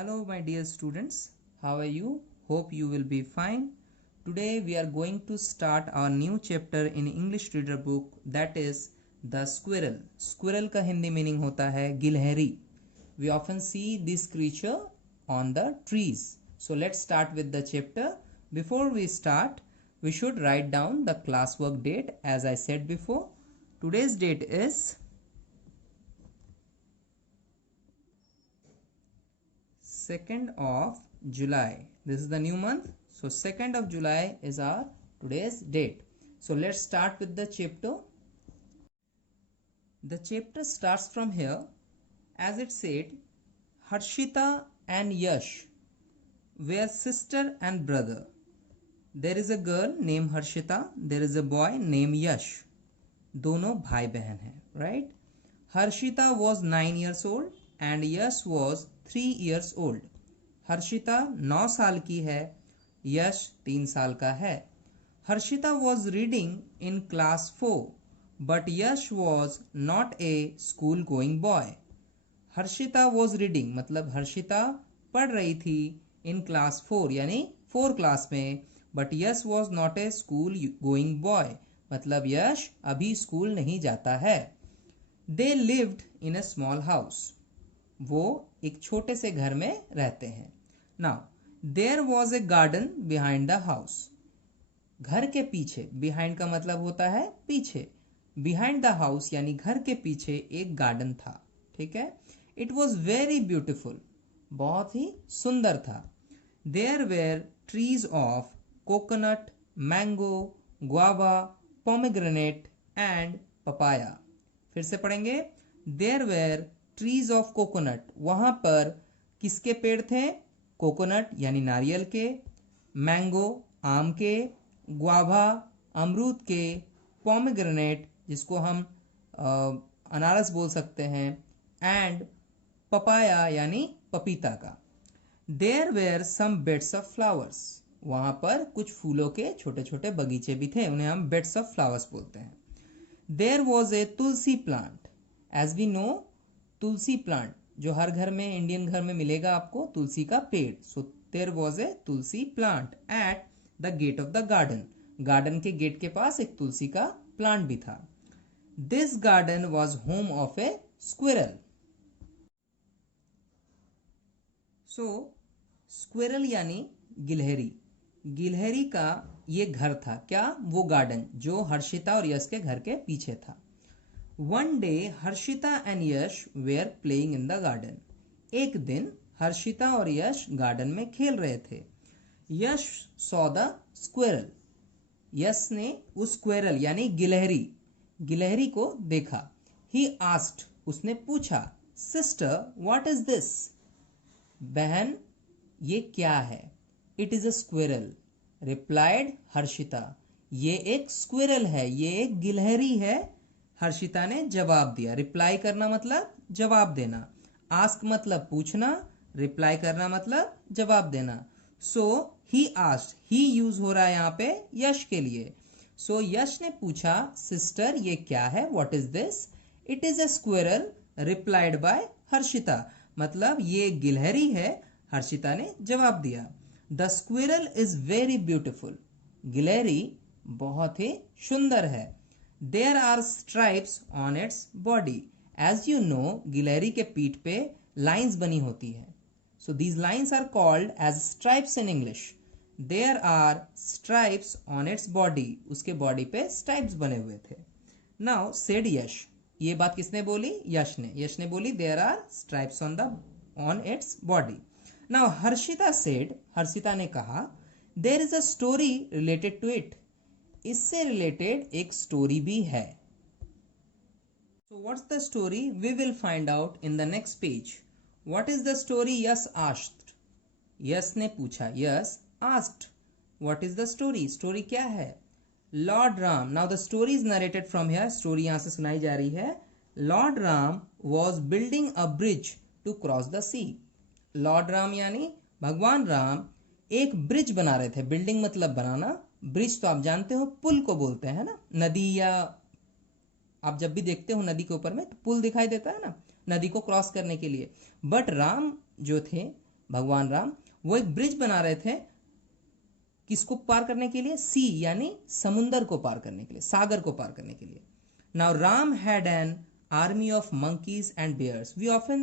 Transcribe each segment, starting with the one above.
Hello my dear students, how are you? Hope you will be fine. Today we are going to start our new chapter in English reader book, that is The Squirrel. Squirrel का Hindi meaning होता है गिलहरी. We often see this creature on the trees. So let's start with the chapter. Before we start, we should write down the classwork date as I said before. Today's date is 2nd of July. This is the new month. So 2nd of July is our today's date. So let's start with the chapter. The chapter starts from here. As it said, Harshita and Yash were sister and brother. There is a girl named Harshita. There is a boy named Yash. दोनों भाई बहन हैं, right? Harshita was 9 years old and Yash was 3 years old. Harshita 9 साल की है, यश 3 साल का है. Harshita was reading in class 4, but Yash was not a school going boy. Harshita was reading मतलब हर्षिता पढ़ रही थी in class 4 यानी 4 क्लास में, but Yash was not a school going boy मतलब यश अभी स्कूल नहीं जाता है. They lived in a small house. वो एक छोटे से घर में रहते हैं. Now, there was a garden behind the house. घर के पीछे, behind का मतलब होता है पीछे. Behind the house यानी घर के पीछे एक गार्डन था. ठीक है? It was very beautiful. बहुत ही सुंदर था. There were trees of coconut, mango, guava, pomegranate and papaya. फिर से पढ़ेंगे. There were trees of coconut. वहां पर किसके पेड़ थे? कोकोनट यानी नारियल के, मैंगो आम के, ग्वाभा अमरूद के, पोमेग्रेनेट जिसको हम अनारस बोल सकते हैं, एंड पपाया यानी पपीता का. There were some beds of flowers. वहाँ पर कुछ फूलों के छोटे छोटे बगीचे भी थे, उन्हें हम बेड्स ऑफ फ्लावर्स बोलते हैं. There was a tulsi plant. As we know, tulsi plant जो हर घर में, इंडियन घर में मिलेगा आपको, तुलसी का पेड़. So there was a tulsi plant at the gate of the garden. Garden के गेट के पास एक तुलसी का प्लांट भी था. This garden was home of a squirrel. So squirrel यानी गिलहरी. गिलहरी का ये घर था. क्या? वो गार्डन जो हर्षिता और यश के घर के पीछे था. One day, Harshita and Yash were playing in the garden. एक दिन हर्षिता और यश गार्डन में खेल रहे थे. यश saw the squirrel. यश ने उस स्क्वेरल यानी गिलहरी को देखा. He asked. उसने पूछा. Sister, what is this? बहन, ये क्या है? It is a squirrel. Replied Harshita. ये एक स्क्विरल है, ये एक गिलहरी है. हर्षिता ने जवाब दिया. रिप्लाई करना मतलब जवाब देना. आस्क मतलब पूछना. रिप्लाई करना मतलब जवाब देना. सो ही आस्क्ड. ही यूज हो रहा है यहाँ पे यश के लिए. सो यश ने पूछा, सिस्टर ये क्या है? What is this? It is a squirrel. Replied by Harshita मतलब ये गिलहरी है. हर्षिता ने जवाब दिया. The squirrel is very beautiful. गिलहरी बहुत ही सुंदर है. There are stripes on its body. As you know, गिलहरी के पीठ पे लाइंस बनी होती है. So these lines are called as stripes in English. There are stripes on its body. उसके बॉडी पे stripes बने हुए थे. Now said Yash. ये बात किसने बोली? यश ने. यश ने बोली there are stripes on its body. Now Harshita said. Harshita ने कहा there is a story related to it. इससे रिलेटेड एक स्टोरी भी है. So what's the story? We will find out in the next page. What is the story? Yash asked. यश ने पूछा. यश asked. What is the story? Story क्या है? Lord Ram. Now the story is narrated from here. Story यहाँ से सुनाई जा रही है. Lord Ram was building a bridge to cross the sea. Lord Ram यानी भगवान राम एक ब्रिज बना रहे थे. बिल्डिंग मतलब बनाना, ब्रिज तो आप जानते हो पुल को बोलते हैं ना. नदी या आप जब भी देखते हो नदी के ऊपर में तो पुल दिखाई देता है ना, नदी को क्रॉस करने के लिए. बट राम जो थे भगवान राम, वो एक ब्रिज बना रहे थे किसको पार करने के लिए? सी यानी समुंदर को पार करने के लिए, सागर को पार करने के लिए. Now Ram had an army of monkeys and bears. We often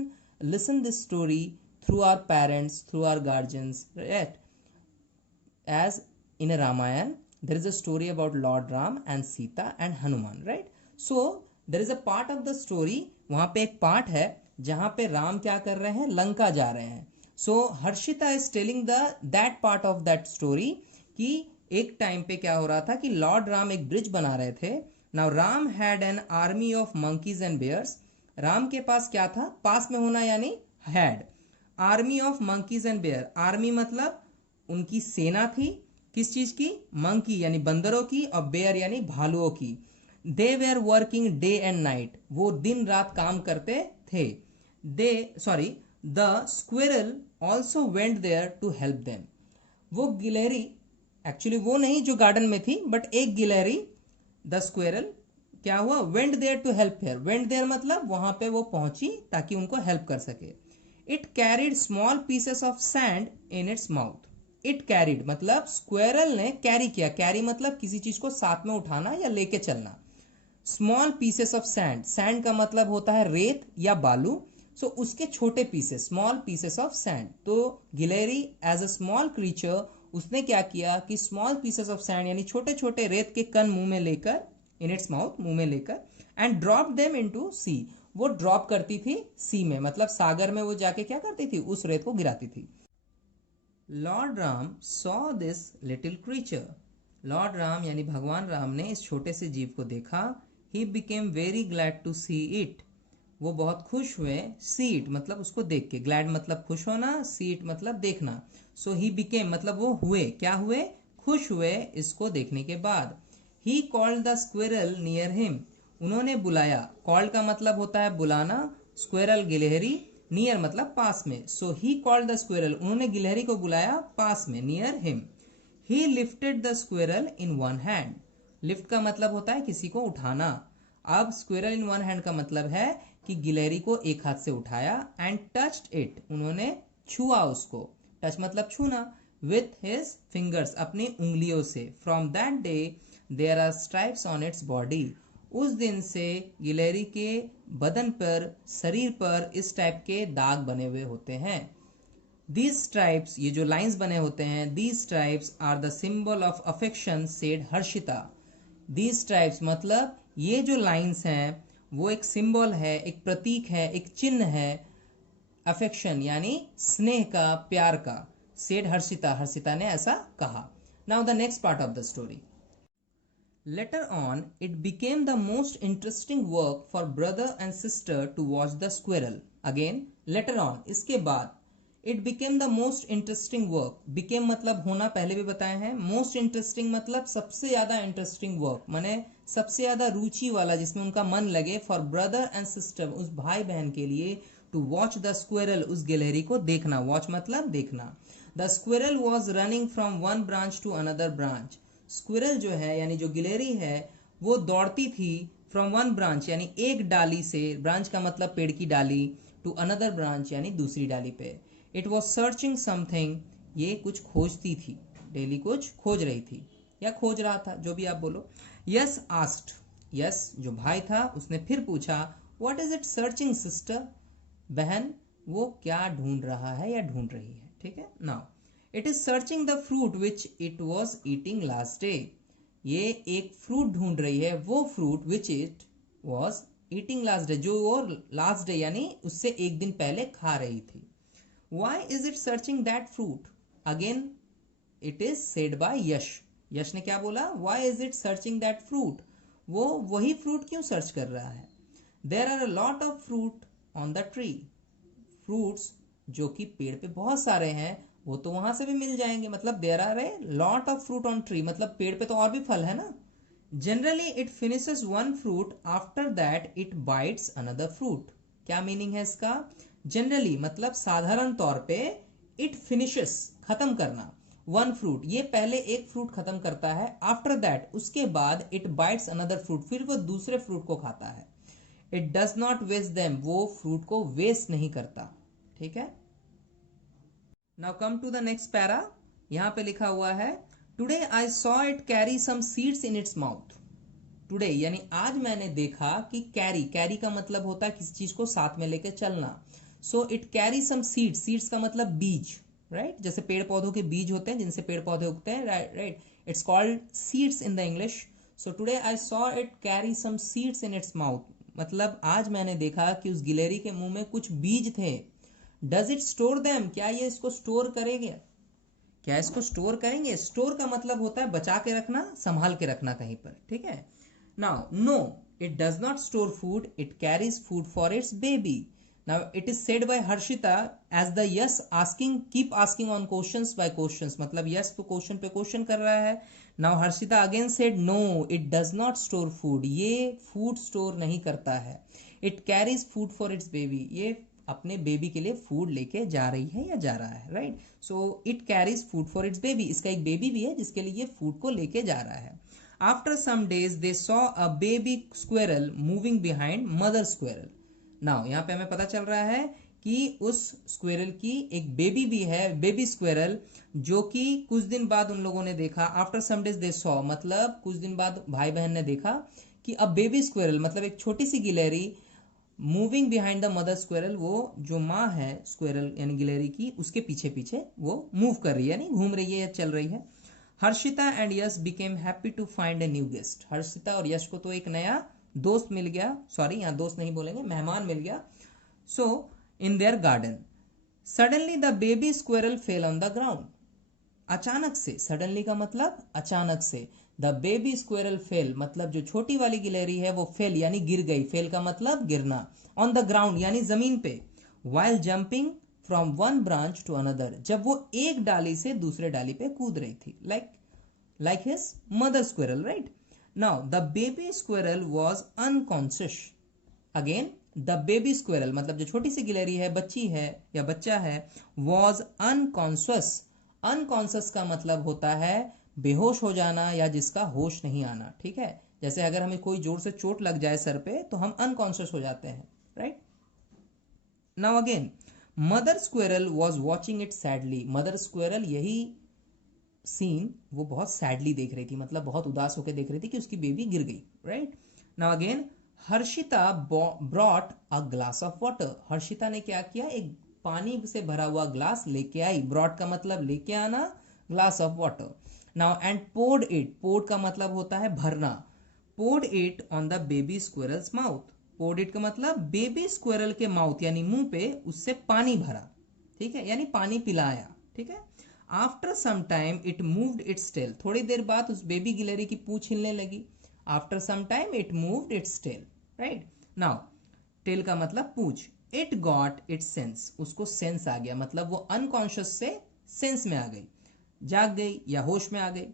listen this story through our parents, through our guardians, right? As in a Ramayana, there is a story about Lord Ram and Sita and Hanuman, right? So there is a part of the story, वहां पे एक part है जहां पे राम क्या कर रहे हैं? लंका जा रहे हैं. So Harshita is telling that part of that story कि एक टाइम पे क्या हो रहा था कि लॉर्ड राम एक ब्रिज बना रहे थे. Now Ram had an army of monkeys and bears. Ram के पास क्या था? पास में होना यानी had. Army of monkeys and bear, army मतलब उनकी सेना थी. किस चीज की? मंकी यानी बंदरों की, और बेयर यानी भालुओं की. They were working day and night, वो दिन रात काम करते थे. The squirrel also went there to help them. वो गिलहरी, एक्चुअली वो नहीं जो गार्डन में थी, बट एक गिलहरी, द स्क्विरल क्या हुआ? Went there to help here. Went there मतलब वहां पे वो पहुंची ताकि उनको हेल्प कर सके. It carried small pieces of sand in its mouth. It carried मतलब स्क्वेरल ने कैरी किया. कैरी मतलब किसी चीज को साथ में उठाना या लेके चलना. Small pieces of sand, sand का मतलब होता है रेत या बालू. सो उसके छोटे pieces, small pieces of sand. तो गिलहरी एज अ स्मॉल क्रीचर, उसने क्या किया कि स्मॉल पीसेस ऑफ सैंड यानी छोटे छोटे रेत के कण मुंह में लेकर, इन इट्स माउथ, मुंह में लेकर, एंड ड्रॉप देम इनटू सी. वो ड्रॉप करती थी सी में, मतलब सागर में वो जाके क्या करती थी? उस रेत को गिराती थी. Lord Ram saw this little creature. Lord Ram यानी भगवान राम ने इस छोटे से जीव को देखा. He became very glad to see it. वो बहुत खुश हुए. सी इट मतलब उसको देख के, ग्लैड मतलब खुश होना, सी इट मतलब देखना. सो ही बिकेम मतलब वो हुए, क्या हुए? खुश हुए इसको देखने के बाद. He called the squirrel near him. उन्होंने बुलाया. कॉल्ड का मतलब होता है बुलाना, स्क्विरल गिलहरी, नियर मतलब पास में. सो ही कॉल्ड द स्क्विरल, उन्होंने गिलहरी को बुलाया पास में, near him. He lifted the squirrel in one hand. Lift का मतलब होता है किसी को उठाना. अब स्क्विरल इन वन हैंड का मतलब है कि गिलहरी को एक हाथ से उठाया. एंड टच्ड इट, उन्होंने छुआ उसको. टच मतलब छूना. विथ हिज फिंगर्स, अपनी उंगलियों से. From that day there are stripes on its body. उस दिन से गिलहरी के बदन पर, शरीर पर इस टाइप के दाग बने हुए होते हैं. दीज स्ट्राइप्स, ये जो लाइंस बने होते हैं, these stripes are the symbol of affection, said Harshita. These stripes मतलब ये जो लाइंस हैं वो एक सिंबल है, एक प्रतीक है, एक चिन्ह है अफेक्शन यानी स्नेह का, प्यार का. सेड हर्षिता, हर्षिता ने ऐसा कहा. Now the next part of the story. Later on it became the most interesting work for brother and sister to watch the squirrel. Again later on, इसके बाद. It became the most interesting work. Became मतलब होना, पहले भी बताए हैं. Most interesting मतलब सबसे ज्यादा इंटरेस्टिंग वर्क, माने सबसे ज्यादा रुचि वाला, जिसमें उनका मन लगे. फॉर ब्रदर एंड सिस्टर, उस भाई बहन के लिए. टू वॉच द स्क्विरल, उस गिलहरी को देखना. वॉच मतलब देखना. The squirrel was running from one branch to another branch. Squirrel जो है यानी जो गिलहरी है वो दौड़ती थी फ्रॉम वन ब्रांच यानी एक डाली से, ब्रांच का मतलब पेड़ की डाली, टू अनदर ब्रांच यानी दूसरी डाली पे. इट वॉज सर्चिंग समथिंग, ये कुछ खोजती थी, डेली कुछ खोज रही थी या खोज रहा था, जो भी आप बोलो. यस आस्क्ड, यस जो भाई था उसने फिर पूछा. What is it searching sister. बहन वो क्या ढूंढ रहा है या ढूंढ रही है. ठीक है. Now it is searching the fruit which it was eating last day. ये एक फ्रूट ढूंढ रही है, वो fruit which it was eating last day, जो वो लास्ट डे यानी उससे एक दिन पहले खा रही थी. Why is it searching that fruit. Again it is said by Yash. Yash ने क्या बोला? Why is it searching that fruit. वो वही फ्रूट क्यों सर्च कर रहा है. There are a lot of fruit on the tree. Fruits जो कि पेड़ पे बहुत सारे हैं, वो तो वहां से भी मिल जाएंगे. मतलब there are a lot of fruit on tree, मतलब पेड़ पे तो और भी फल है ना. Generally it finishes one fruit, after that it bites another fruit. क्या मीनिंग है इसका? जनरली मतलब साधारण तौर पे, इट फिनिशेस खत्म करना, वन फ्रूट ये पहले एक फ्रूट खत्म करता है. आफ्टर दैट उसके बाद इट बाइट्स अनदर फ्रूट, फिर वो दूसरे फ्रूट को खाता है. It does not waste them, वो फ्रूट को वेस्ट नहीं करता. ठीक है. Now come to the next para. यहां पे लिखा हुआ है today I saw it carry some seeds in its mouth. Today यानी आज मैंने देखा कि कैरी, कैरी का मतलब होता है किसी चीज को साथ में लेके चलना। So it carry some seeds, seeds का मतलब बीज, राइट? जैसे पेड़ पौधों के बीज होते हैं जिनसे पेड़ पौधे उगते हैं, right? It's called seeds in the English. So today I saw it carry some seeds in its mouth, मतलब आज मैंने देखा कि उस गिलहरी के मुंह में कुछ बीज थे। डज इट स्टोर देम, क्या ये इसको स्टोर करेंगे, क्या इसको स्टोर करेंगे? स्टोर का मतलब होता है बचा के रखना, संभाल के रखना कहीं पर, ठीक है? Now no, it does not store food, it carries food for its baby. Now it is said by Harshita as the Yash asking, keep asking on questions by questions, मतलब यस तो क्वेश्चन पे क्वेश्चन कर रहा है। Now Harshita again said no, it does not store food, ये food store नहीं करता है। It carries food for its baby, ये अपने बेबी के लिए फूड लेके जा रही है या जा रहा है, right? So it carries food for its baby, इसका एक बेबी भी है जिसके लिए ये फूड को लेके जा रहा है। After some days they saw a baby squirrel moving behind mother squirrel. Now यहाँ पे हमें पता चल रहा है कि उस स्क्वेरल की एक बेबी भी है, बेबी स्क्वेरल, जो कि कुछ दिन बाद उन लोगों ने देखा। After some days they saw मतलब कुछ दिन बाद भाई बहन ने देखा कि अब बेबी स्क्वेरल मतलब एक छोटी सी गिलहरी moving behind the mother squirrel, वो जो माँ है स्क्वेरल यानी गिलहरी की, उसके पीछे पीछे वो मूव कर रही है, यानी घूम रही है या चल रही है। Harshita and Yash became happy to find a new guest. Harshita और यश को तो एक नया दोस्त मिल गया, सॉरी यहाँ दोस्त नहीं बोलेंगे, मेहमान मिल गया। So in their garden suddenly the baby squirrel fell on the ground. अचानक से, सडनली का मतलब अचानक से, द बेबी स्क्वेरल फेल मतलब जो छोटी वाली गिलहरी है वो फेल यानी गिर गई, फेल का मतलब गिरना, ऑन द ग्राउंड यानी जमीन पे, while jumping from one branch to another, जब वो एक डाली से दूसरे डाली पे कूद रही थी, like his mother squirrel, right? Now the baby squirrel was unconscious. Again, the baby squirrel मतलब जो छोटी सी गिलहरी है, बच्ची है या बच्चा है, was unconscious. Unconscious का मतलब होता है बेहोश हो जाना या जिसका होश नहीं आना, ठीक है? जैसे अगर हमें कोई जोर से चोट लग जाए सर पे तो हम अनकॉन्शियस हो जाते हैं, right? Now again, mother squirrel was watching it sadly. Mother squirrel यही सीन वो बहुत सैडली देख रही थी, मतलब बहुत उदास होकर देख रही थी कि उसकी बेबी गिर गई, right? Now again, Harshita brought a glass of water. Harshita ने क्या किया, एक पानी से भरा हुआ ग्लास लेके आई। ब्रॉट का मतलब लेके आना, glass of water. Now and poured it, poured का मतलब होता है भरना, poured it on the baby squirrel's mouth. Poured it का मतलब बेबी स्क्वेरल के माउथ यानी मुंह पे उससे पानी भरा, ठीक है, यानी पानी पिलाया, ठीक है? After some time it moved its tail, थोड़ी देर बाद उस बेबी गिलहरी की पूंछ हिलने लगी। After some time it moved its tail, right? Now tail का मतलब पूंछ। इट गॉट इट्स सेंस, उसको सेंस आ गया, मतलब वो अनकॉन्शियस से सेंस में आ गई, जाग गई या होश में आ गई।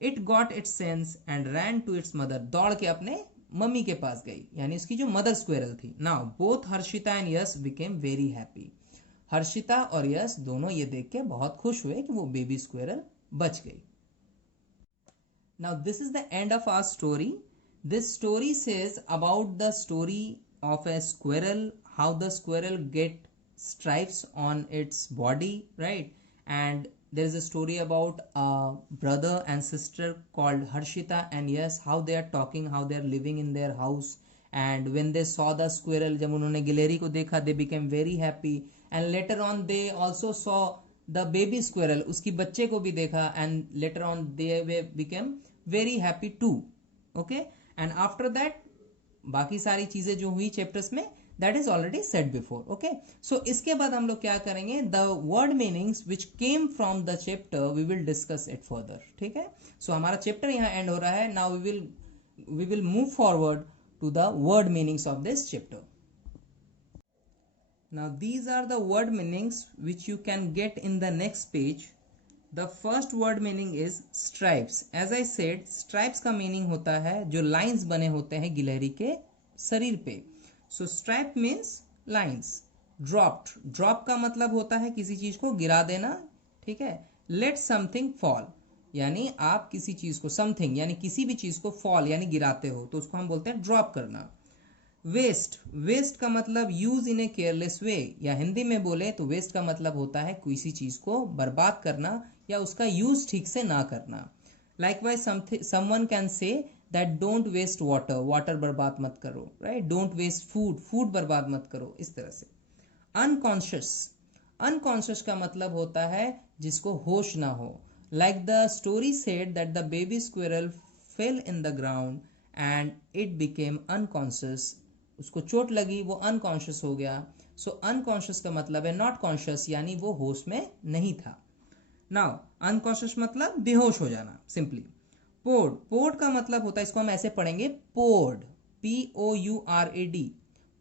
It got its sense and ran to its mother, दौड़ के अपने मम्मी के पास गई, यानी उसकी जो मदर स्क्वेरल थी। Now both Harshita and Yash became very happy. Harshita और यश दोनों ये देख के बहुत खुश हुए कि वो बेबी स्क्वेरल बच गई। Now this is the end of our story. This story says about the story of a squirrel, how the squirrel get stripes on its body, right? And there is a story about a brother and sister called Harshita and Yash, how they are talking, how they are living in their house, and when they saw the squirrel, जब उन्होंने गिलहरी को देखा, they became very happy, and later on they also saw the baby squirrel, उसकी बच्चे को भी देखा, and later on they became very happy too, okay? And after that बाकी सारी चीजें जो हुई चैप्टर्स में, that is already said before, okay? So इसके बाद हम लोग क्या करेंगे, the word meanings which came from the chapter we will discuss it further, ठीक है? So हमारा चैप्टर यहाँ एंड हो रहा है। now we will move forward to the word meanings of this chapter. Now these are the word meanings which you can get in the next page. The first word meaning is stripes. As I said, stripes का meaning होता है जो lines बने होते हैं गिलहरी के शरीर पे। So stripe means lines. Dropped, drop का मतलब होता है किसी चीज को गिरा देना, ठीक है? Let something fall, यानी आप किसी चीज को, something यानी किसी भी चीज को fall यानी गिराते हो, तो उसको हम बोलते हैं ड्रॉप करना। वेस्ट, वेस्ट का मतलब यूज इन ए केयरलेस वे, या हिंदी में बोले तो वेस्ट का मतलब होता है किसी चीज को बर्बाद करना या उसका यूज ठीक से ना करना. Likewise someone can say that don't waste water, water बर्बाद मत करो, right. Don't waste food, food बर्बाद मत करो, इस तरह से. अनकॉन्शियस, अनकॉन्शियस का मतलब होता है जिसको होश ना हो. Like the story said that the baby squirrel fail in the ground and it became unconscious. उसको चोट लगी, वो अनकॉन्शियस हो गया. सो अनकॉन्शियस का मतलब है नॉट कॉन्शियस, यानी वो होश में नहीं था. नाउ अनकॉन्शियस मतलब बेहोश हो जाना, सिंपली. पोर्ड, पोर्ड का मतलब होता है, इसको हम ऐसे पढ़ेंगे पोर्ड, POURAD,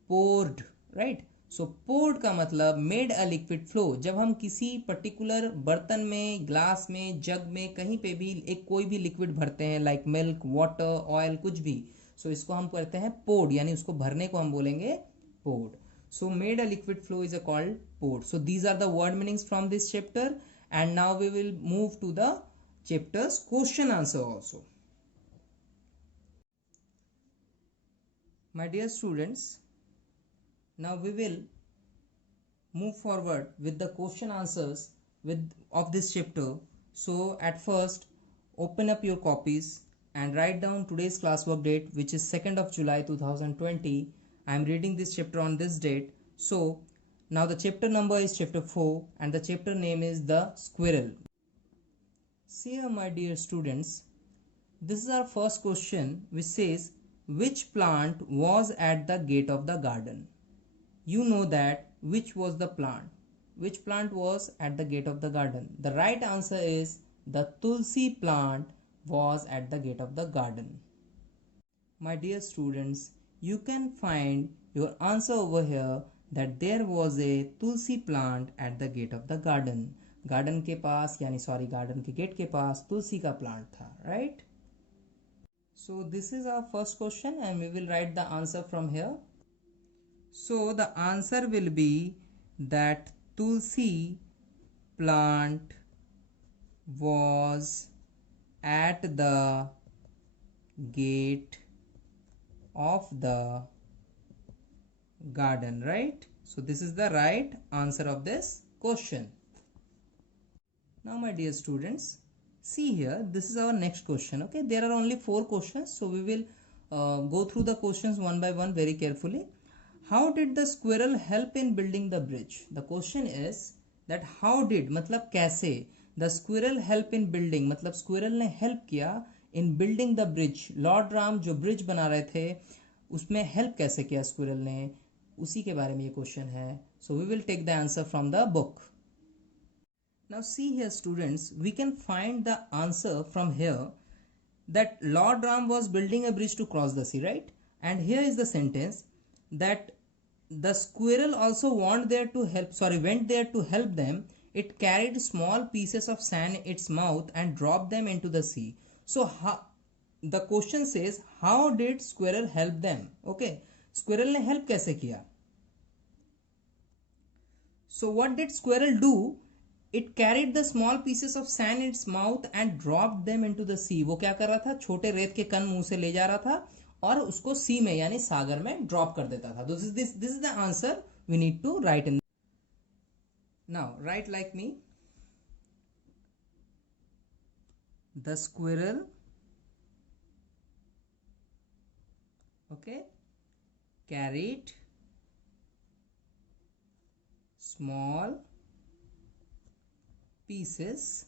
पोर्ड, राइट. सो पोर्ड का मतलब मेड अ लिक्विड फ्लो. जब हम किसी पर्टिकुलर बर्तन में, ग्लास में, जग में, कहीं पे भी एक कोई भी लिक्विड भरते हैं, लाइक मिल्क, वाटर, ऑयल, कुछ भी, सो इसको हम कहते हैं पोर्ड, यानी उसको भरने को हम बोलेंगे poured. So made a liquid flow is called poured. So these are the word meanings from this chapter. And now we will move to the chapter's question answer also. My dear students, now we will move forward with the question answers of this chapter. So at first open up your copies and write down today's classwork date, which is 2nd of July 2020. I am reading this chapter on this date. So now the chapter number is chapter 4 and the chapter name is the squirrel. See here, my dear students, this is our first question, which says which plant was at the gate of the garden. You know that which was the plant, which plant was at the gate of the garden. The right answer is the tulsi plant was at the gate of the garden. My dear students, you can find your answer over here, that there was a tulsi plant at the gate of the garden. Garden के पास, यानी sorry garden के gate के पास तुलसी का plant था, right. So this is our first question and we will write the answer from here. So the answer will be that tulsi plant was at the gate of the garden, right? So this is the right answer of this question. Now my dear students, see here, this is our next question. Okay, there are only 4 questions, so we will go through the questions one by one very carefully. How did the squirrel help in building the bridge? The question is that how did मतलब कैसे, the squirrel help in building मतलब squirrel ने help किया in building the bridge. Lord Ram जो bridge बना रहे थे उसमें हेल्प कैसे किया स्क्विरल ने, उसी के बारे में ये क्वेश्चन है. So we will take the answer from the book. Now see here students, we can find the answer from here, that Lord Ram was building a bridge to cross the sea, right? And here is the sentence that the squirrel also went there to help them. It carried small pieces of sand in its mouth and dropped them into the sea. So the question says, how did squirrel help them? Okay, squirrel ने help कैसे किया? So what did squirrel do? It carried the small pieces of sand in its mouth and dropped them into the sea. वो क्या कर रहा था, छोटे रेत के कण मुंह से ले जा रहा था और उसको सी में यानी सागर में ड्रॉप कर देता था. This is the answer we need to write in. Now write like me. The squirrel, okay, carried small pieces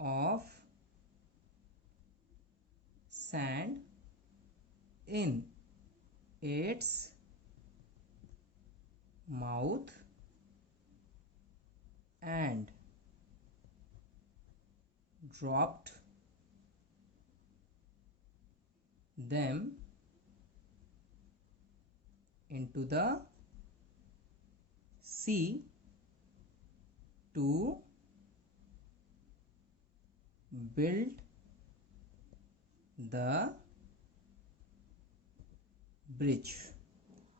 of sand in its mouth and dropped them into the sea to build the bridge.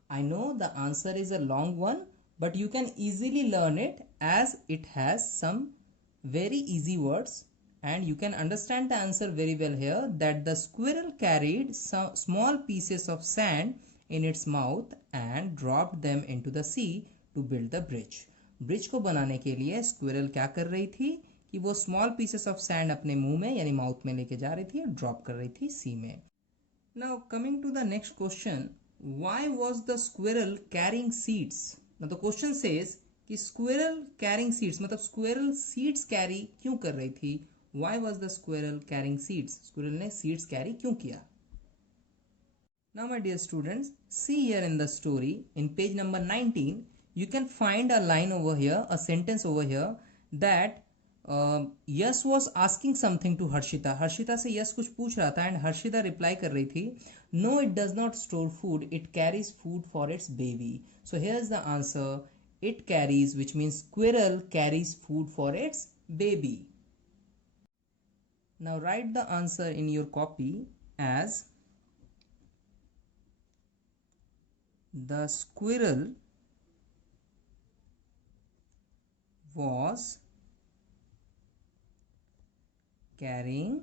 I know the answer is a long one, but you can easily learn it as it has some very easy words And you can understand the answer very well here, that the squirrel carried some small pieces of sand in its mouth and dropped them into the sea to build the bridge. Bridge को बनाने के लिए squirrel क्या कर रही थी कि वो स्मॉल पीसेस ऑफ सैंड अपने मुंह में यानी माउथ में लेके जा रही थी और ड्रॉप कर रही थी सी में. Now coming to the next question, why was the squirrel carrying seeds? Now the question says कि squirrel carrying seeds मतलब squirrel seeds carry क्यों कर रही थी? Why was the squirrel carrying seeds? Squirrel ने seeds carry क्यों किया? Now my dear students, see here in the story in page number 19, you can find a line over here, a sentence over here that Yash was asking something to Harshita. Harshita से यश कुछ पूछ रहा था and Harshita reply कर रही थी, no it does not store food, it carries food for its baby. So here is the answer, it carries, which means squirrel carries food for its baby. Now write the answer in your copy as the squirrel was carrying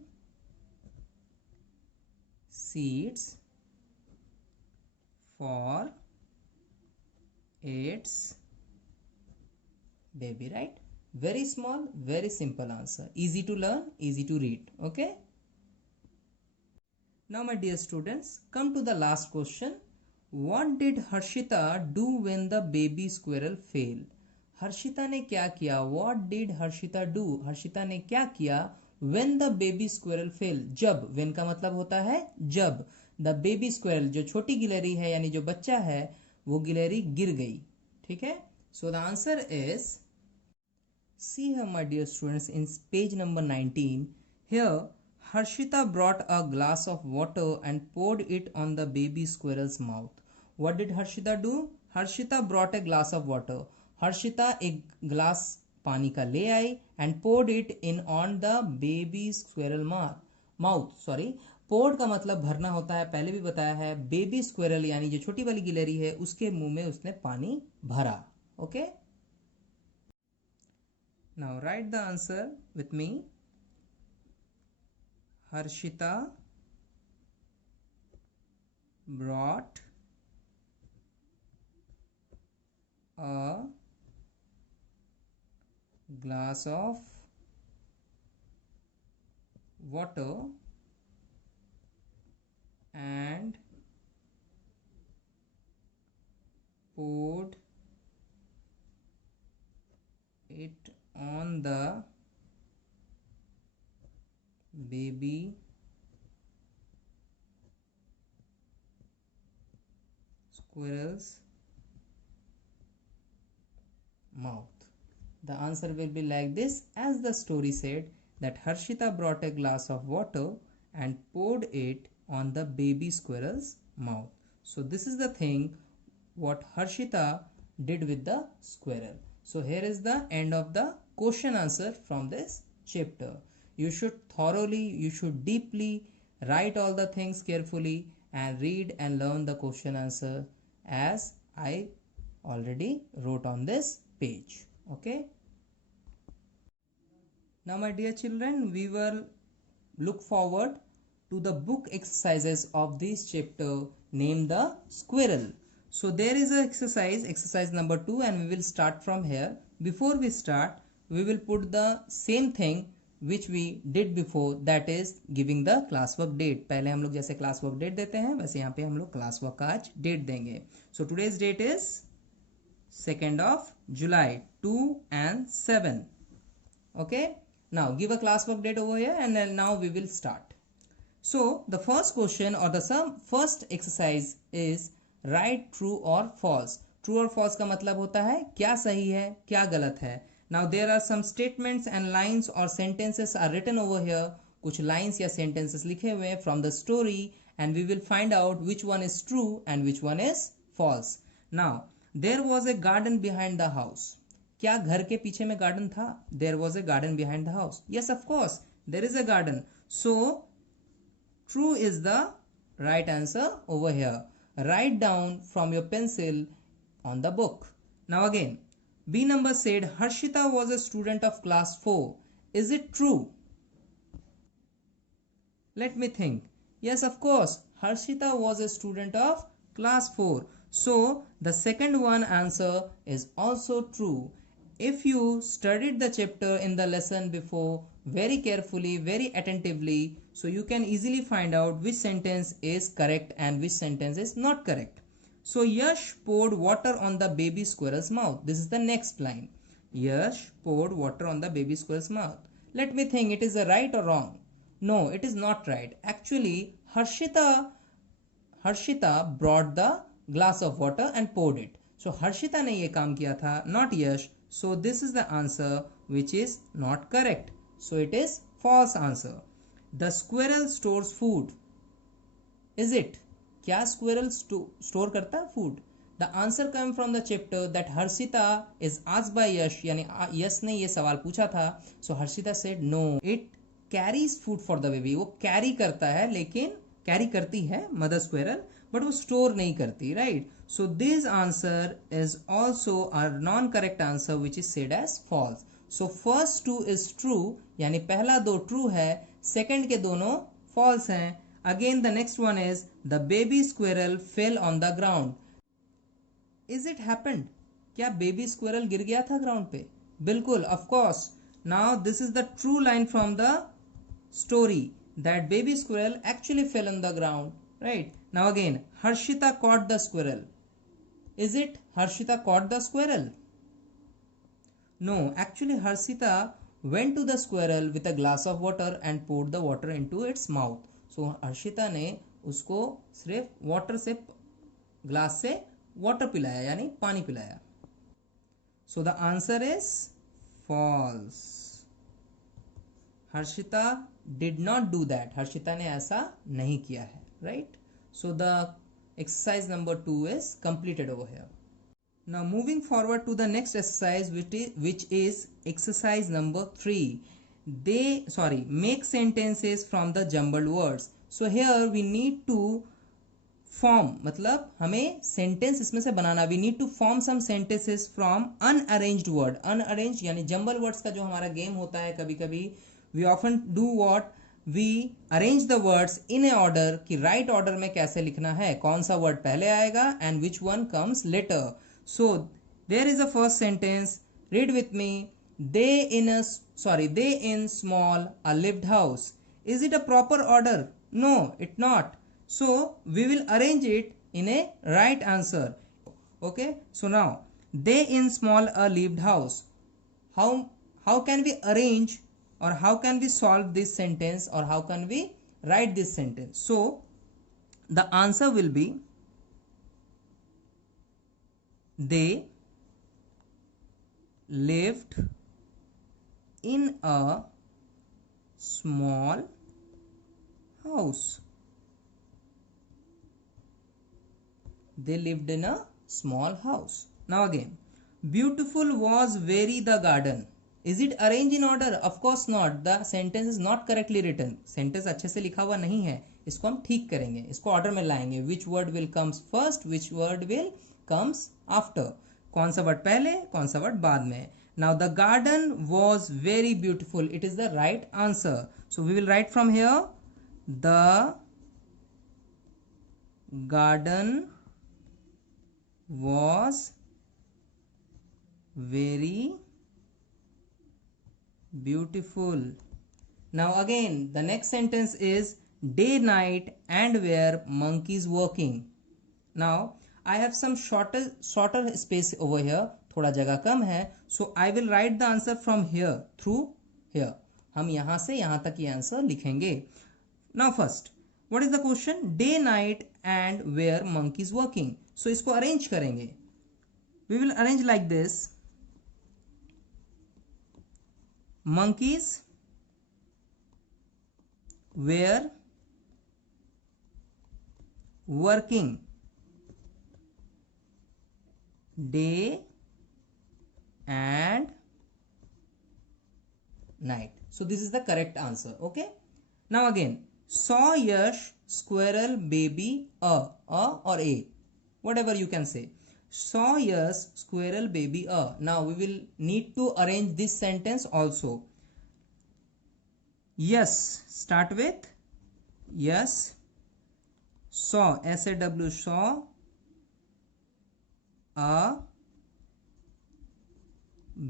seeds for its baby, right? Very small, very simple answer, easy to learn, easy to read. Okay, now my dear students, come to the last question. What did Harshita do when the baby squirrel failed? Harshita ने क्या किया? What did Harshita do? Harshita ने क्या किया when the baby squirrel fell? जब, when का मतलब होता है जब. the baby squirrel, जो छोटी गिलहरी है यानी जो बच्चा है, वो गिलहरी गिर गई. ठीक है, so the answer is, see here my dear students in page number 19, here Harshita brought a glass of water and poured it on the baby squirrel's mouth. What did Harshita do? Harshita brought a glass of water. Harshita एक glass पानी का ले आई and poured it in on the baby squirrel mouth. Sorry, poured का मतलब भरना होता है, पहले भी बताया है. बेबी स्क्विरल यानी जो छोटी वाली गिलहरी है उसके मुंह में उसने पानी भरा. Okay, now write the answer with me. Harshita brought a glass of water and poured it on the baby squirrel's mouth. The answer will be like this, as the story said that Harshita brought a glass of water and poured it on the baby squirrel's mouth. So this is the thing what Harshita did with the squirrel. So here is the end of the question answer from this chapter. You should thoroughly, you should deeply write all the things carefully and read and learn the question answer as I already wrote on this page. Okay, now my dear children, we will look forward to the book exercises of this chapter named the squirrel. So there is a exercise number 2, and we will start from here. Before we start, we will put the same thing which we did before, that is giving the classwork date. पहले हम लोग जैसे classwork date देते हैं वैसे यहाँ पे हम लोग classwork का आज date देंगे. So today's date is 2nd of July 2 and 7. Okay, now give a classwork date over here and then now we will start. So the first question or the first exercise is write true or false. True or false का मतलब होता है क्या सही है क्या गलत है. Now there are some statements and lines or sentences are written over here. कुछ lines या sentences लिखे हुए हैं from the story and we will find out which one is true and which one is false. Now there was a garden behind the house. क्या घर के पीछे में garden था? There was a garden behind the house. Yes, of course, there is a garden. So true is the right answer over here. Write down from your pencil on the book. Now again, B number said Harshita was a student of class 4. Is it true? Let me think. Yes, of course. Harshita was a student of class 4. So, the second one answer is also true. If you studied the chapter in the lesson before very carefully, very attentively, so you can easily find out which sentence is correct and which sentence is not correct. So, Yash poured water on the baby squirrel's mouth. This is the next line. Yash poured water on the baby squirrel's mouth. Let me think, it is a right or wrong? No, it is not right. Actually, Harshita brought the glass of water and poured it. So Harshita ने ये काम किया था, not Yash. So this is the answer which is not correct. So it is false answer. The squirrel stores food. Is it? क्या squirrel store करता है food? The answer came from the chapter that Harshita is asked by Yash. यानी यश ने ये सवाल पूछा था. So Harshita said no. It carries food for the baby. वो carry करता है लेकिन carry करती है mother squirrel but वो store नहीं करती, right? So this answer is also a non-correct answer which is said as false. So first two is true यानी पहला दो true है, second के दोनों false हैं. Again the next one is the baby squirrel fell on the ground. Is it happened? क्या baby squirrel गिर गया था ground पे? बिल्कुल, of course. Now this is the true line from the story that baby squirrel actually fell on the ground, right? Now again, Harshita caught the squirrel. Is it Harshita caught the squirrel? No, actually Harshita went to the squirrel with a glass of water and poured the water into its mouth. So Harshita ने उसको सिर्फ water से glass से water पिलाया यानी पानी पिलाया. So the answer is false. Harshita did not do that. Harshita ने ऐसा नहीं किया है, right? So the exercise number 2 is completed over here. Now moving forward to the next exercise which is exercise number 3. Make sentences from the jumbled words. So here we need to form, मतलब हमें sentence इसमें से बनाना. We need to form some sentences from unarranged word. Unarranged यानी jumble words का जो हमारा game होता है कभी कभी we often do what? We arrange the words in a order कि right order में कैसे लिखना है, कौन सा word पहले आएगा and which one comes later. So there is a first sentence. Read with me. They in small a lived house. Is it a proper order? No, it not. So we will arrange it in a right answer. Okay. So now they in small a lived house. How can we arrange or how can we solve this sentence or how can we write this sentence? So the answer will be they lived in a small house. They lived in a small house. Now again, beautiful was very the garden. Is it arranged in order? Of course not. The sentence is not correctly written. Sentence अच्छे से लिखा हुआ नहीं है. इसको हम ठीक करेंगे, इसको ऑर्डर में लाएंगे. Which word will comes first? Which word will comes after? कौन सा वर्ड पहले, कौन सा वर्ड बाद में? Now the garden was very beautiful. It is the right answer. So we will write from here. The garden was very beautiful. Now again the next sentence is day night and were monkeys working. Now I have some shorter space over here, थोड़ा जगह कम है. So I will write the answer from here through here. हम यहाँ से यहाँ तक ये answer लिखेंगे. Now first, what is the question? Day night and were monkeys working. So इसको arrange करेंगे. We will arrange like this. Monkeys were working day and night. So this is the correct answer. Okay. Now again, saw Yash squirrel baby or a, whatever you can say. Saw Yash squirrel baby a. Now we will need to arrange this sentence also. Yes, start with Yes, saw, SAW, saw a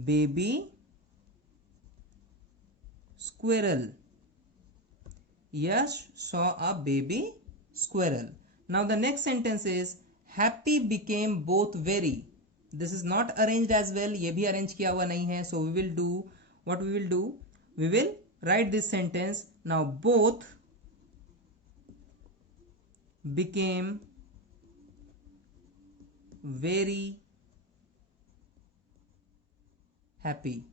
baby squirrel. Yash saw a baby squirrel. Now the next sentence is happy became both very. This is not arranged as well. ये भी arrange किया हुआ नहीं है. So we will do what we will do. We will write this sentence. Now both became very happy.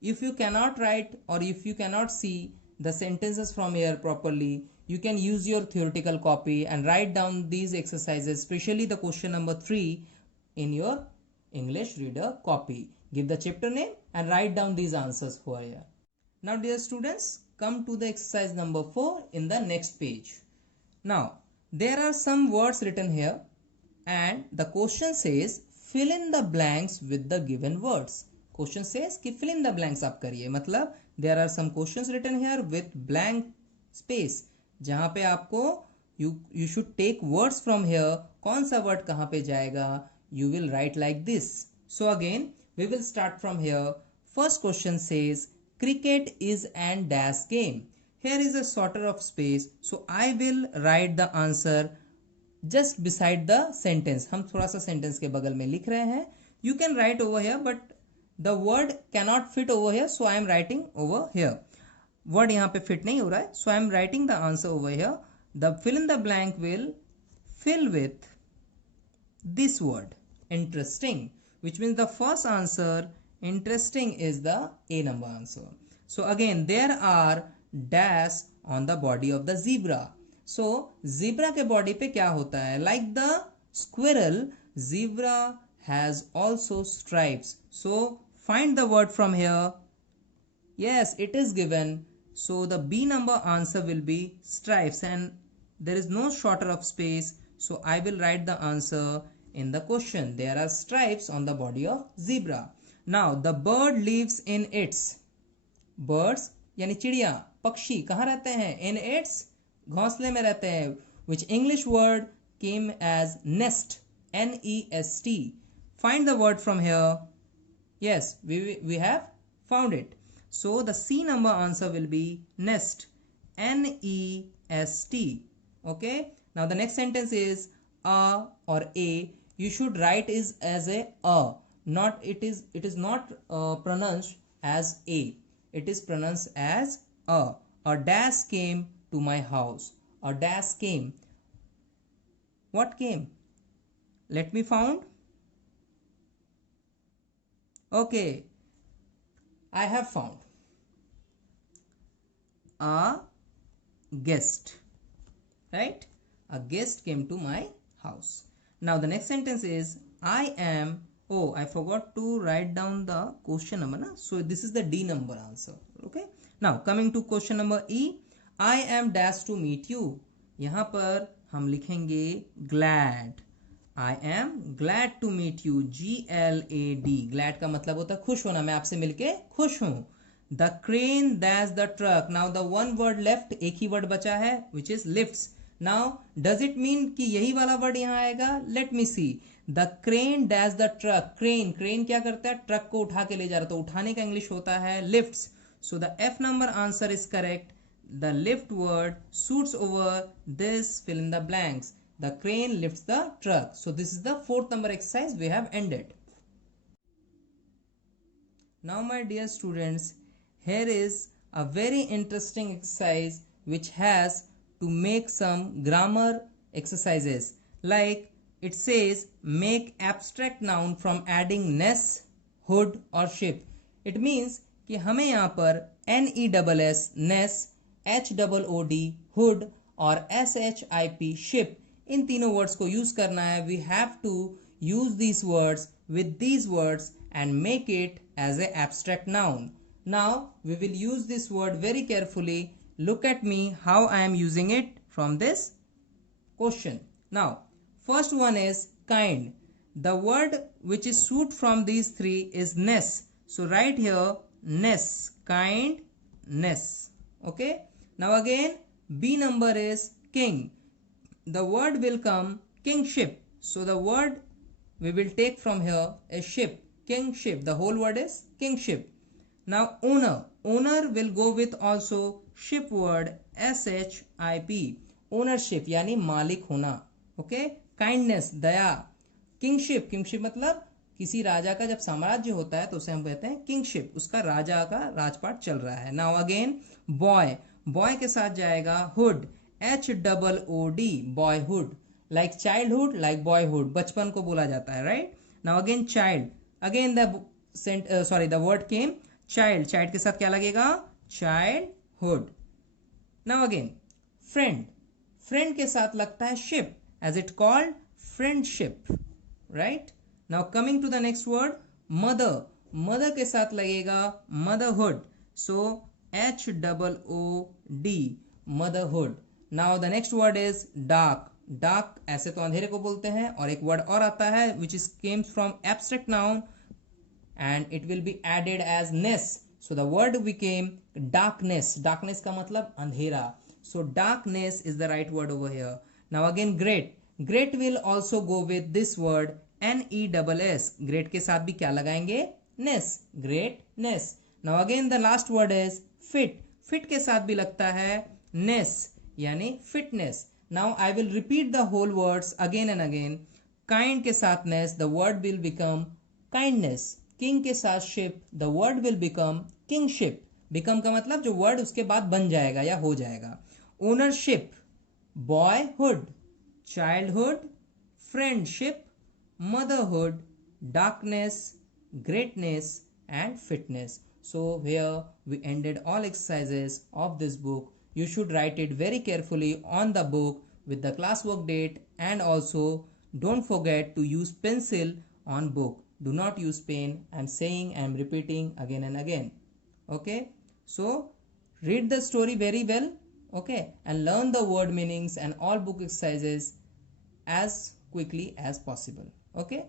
If you cannot write or if you cannot see the sentences from here properly, you can use your theoretical copy and write down these exercises, especially the question number 3 in your English reader copy. Give the chapter name and write down these answers for here. Now dear students, come to the exercise number 4 in the next page. Now there are some words written here and the question says fill in the blanks with the given words. Question says कि fill in the blanks आप करिए, मतलब there are some questions written here with blank space जहाँ पे आपको you should take words from here. कौन सा word कहाँ पे जाएगा, you will write like this. So again we will start from here. First question says cricket is an dash game. Here is a sorter of space, so I will write the answer just beside the sentence. हम थोड़ा सा sentence के बगल में लिख रहे हैं. You can write over here but the word cannot fit over here, so I am writing over here. Word यहाँ पे fit नहीं हो रहा है, so I am writing the answer over here. The fill in the blank will fill with this word interesting, which means the first answer interesting is the A number answer. So again there are dash on the body of the zebra. So zebra के body पे क्या होता है, like the squirrel, zebra has also stripes. So find the word from here. Yes, it is given. So the B number answer will be stripes and there is no shorter of space. So I will write the answer in the question. There are stripes on the body of zebra. Now the bird lives in its. Birds यानी चिड़िया, पक्षी कहाँ रहते हैं? In its घोंसले में रहते हैं. Which English word came as nest. N-E-S-T. Find the word from here. Yes, we have found it. So the C number answer will be nest. N-E-S-T. Okay. Now the next sentence is a or a. You should write is as a. Not it is not pronounced as a. It is pronounced as a. A dash came to my house. A dash came. What came? Let me found. Okay, I have found. A guest, right? A guest came to my house. Now the next sentence is I am. Oh, I forgot to write down the question number. Na? So this is the D number answer. Okay. Now coming to question number E. I am dash to meet you. यहाँ पर हम लिखेंगे glad. I am glad to meet you. G-L-A-D. Glad का मतलब होता है खुश होना, मैं आपसे मिलके खुश हूँ. The crane dash the truck. Now the one word left, एक ही word बचा है, which is lifts. Now does it mean कि यही वाला word यहाँ आएगा? Let me see. The crane dash the truck. Crane क्या करता है? ट्रक को उठा के ले जा रहा है, तो उठाने का इंग्लिश होता है lifts. So the F number answer is correct. The lift word suits over this fill in the blanks. The crane lifts the truck. So this is the 4th number exercise we have ended. Now my dear students, here is a very interesting exercise which has to make some grammar exercises. Like it says make abstract noun from adding ness, hood or ship. It means कि हमें यहाँ पर NESS, ness, HOOD, hood और SHIP, ship, इन तीनों words को use करना है. We have to use these words with these words and make it as a abstract noun. Now we will use this word very carefully. Look at me how I am using it from this question. Now first one is kind. The word which is suit from these three is ness. So write here ness, kindness. Okay. Now again B number is king. The word will come kingship. So the word we will take from here is ship, kingship. The whole word is kingship. Now owner. Owner will go with also ship word ship. Ownership यानी मालिक होना. Okay. Kindness दया. Kingship. Kingship मतलब किसी राजा का जब साम्राज्य होता है तो उसे हम कहते हैं किंगशिप. उसका राजा का राजपाट चल रहा है. Now again boy. बॉय के साथ जाएगा hood. HOOD. Boyhood. Like childhood, like boyhood. बचपन को बोला जाता है, right. Now again child. Again the word came child. Child के साथ क्या लगेगा? Childhood. Now again friend. Friend के साथ लगता है ship, as it called friendship, right. Now coming to the next word mother. Mother के साथ लगेगा motherhood. So HOOD. Motherhood. Now the next word is dark. Dark ऐसे तो अंधेरे को बोलते हैं. और एक वर्ड और आता है which is Kemps from abstract noun and it will be added as ness. So the word became darkness. Darkness का मतलब अंधेरा. So darkness is the right word over here. Now again great. Great will also go with this word NESS. Great के साथ भी क्या लगाएंगे? ness. Greatness. Now again the last word is fit. Fit के साथ भी लगता है ness यानी fitness. Now I will repeat the whole words again and again. Kind के साथ ness, the word will become kindness. King के साथ ship, the word will become kingship. Become का मतलब जो वर्ड उसके बाद बन जाएगा या हो जाएगा. Ownership, boyhood, childhood, friendship, motherhood, darkness, greatness and fitness. So here we ended all exercises of this book. You should write it very carefully on the book with the classwork date, and also don't forget to use pencil on book. Do not use pen. I am saying, I am repeating again and again. Okay. So read the story very well. Okay. And learn the word meanings and all book exercises as quickly as possible. Okay.